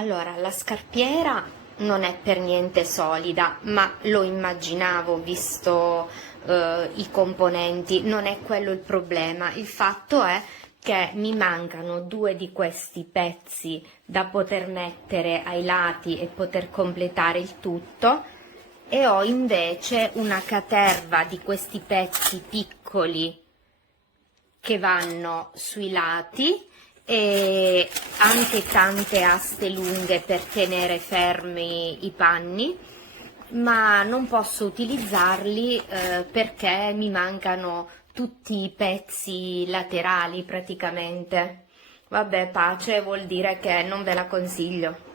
Allora, la scarpiera non è per niente solida, ma lo immaginavo visto i componenti, non è quello il problema. Il fatto è che mi mancano due di questi pezzi da poter mettere ai lati e poter completare il tutto, e ho invece una caterva di questi pezzi piccoli che vanno sui lati e anche tante aste lunghe per tenere fermi i panni, ma non posso utilizzarli perché mi mancano tutti i pezzi laterali praticamente. Vabbè, pace, vuol dire che non ve la consiglio.